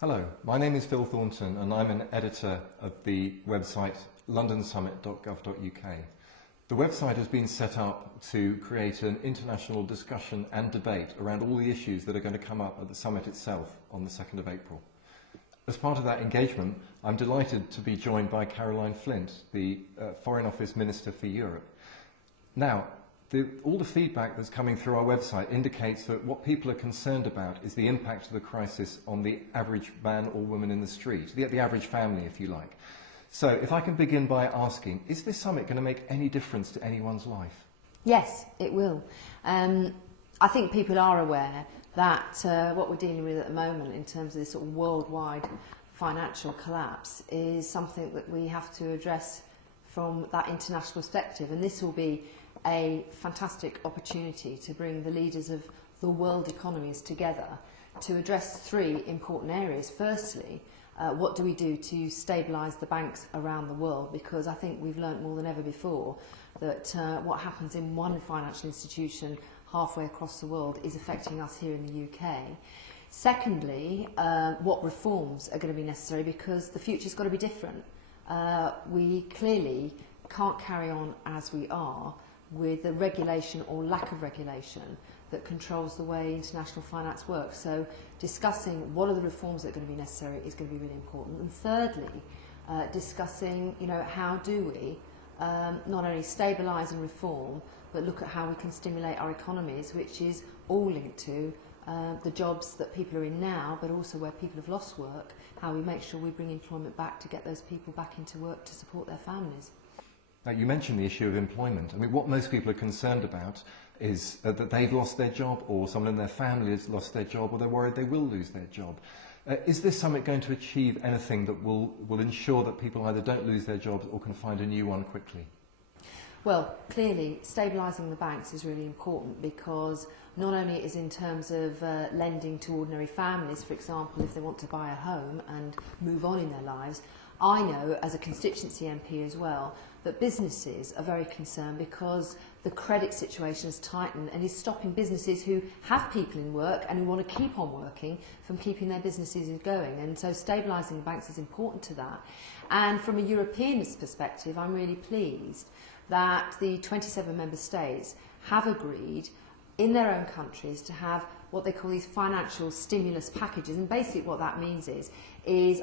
Hello, my name is Phil Thornton and I'm an editor of the website londonsummit.gov.uk. The website has been set up to create an international discussion and debate around all the issues that are going to come up at the summit itself on the 2nd of April. As part of that engagement, I'm delighted to be joined by Caroline Flint, the Foreign Office Minister for Europe. Now, all the feedback that's coming through our website indicates that what people are concerned about is the impact of the crisis on the average man or woman in the street, the average family, if you like. So if I can begin by asking, is this summit going to make any difference to anyone's life? Yes, it will. I think people are aware that what we're dealing with at the moment in terms of this sort of worldwide financial collapse is something that we have to address from that international perspective, and this will be a fantastic opportunity to bring the leaders of the world economies together to address three important areas. Firstly, what do we do to stabilise the banks around the world? Because I think we've learnt more than ever before that what happens in one financial institution halfway across the world is affecting us here in the UK. Secondly, what reforms are going to be necessary, because the future's got to be different. We clearly can't carry on as we are with the regulation or lack of regulation that controls the way international finance works. So discussing what are the reforms that are going to be necessary is going to be really important. And thirdly, discussing, how do we not only stabilise and reform, but look at how we can stimulate our economies, which is all linked to the jobs that people are in now, but also where people have lost work, how we make sure we bring employment back to get those people back into work to support their families. Now, you mentioned the issue of employment. I mean, what most people are concerned about is that they've lost their job, or someone in their family has lost their job, or they're worried they will lose their job. Is this summit going to achieve anything that will ensure that people either don't lose their jobs or can find a new one quickly? Well, clearly, stabilising the banks is really important, because not only is in terms of lending to ordinary families, for example, if they want to buy a home and move on in their lives. I know, as a constituency MP as well, that businesses are very concerned because the credit situation has tightened and is stopping businesses who have people in work and who want to keep on working from keeping their businesses going. And so stabilising the banks is important to that. And from a European perspective, I'm really pleased that the 27 member states have agreed in their own countries to have what they call these financial stimulus packages. And basically what that means is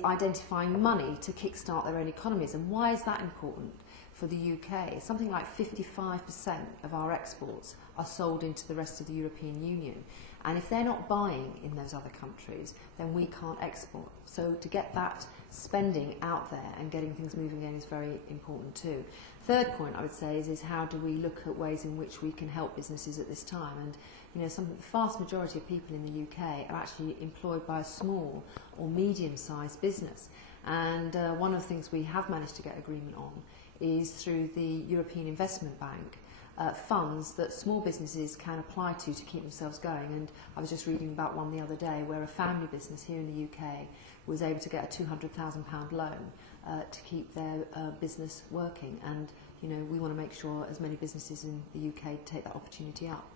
identifying money to kickstart their own economies. And why is that important for the UK? Something like 55% of our exports are sold into the rest of the European Union. And if they're not buying in those other countries, then we can't export. So to get that spending out there and getting things moving again is very important too. Third point I would say is how do we look at ways in which we can help businesses at this time? And the vast majority of people in the UK are actually employed by a small or medium-sized business. And one of the things we have managed to get agreement on is through the European Investment Bank, funds that small businesses can apply to keep themselves going. And I was just reading about one the other day where a family business here in the UK was able to get a £200,000 loan to keep their business working. And we want to make sure as many businesses in the UK take that opportunity up.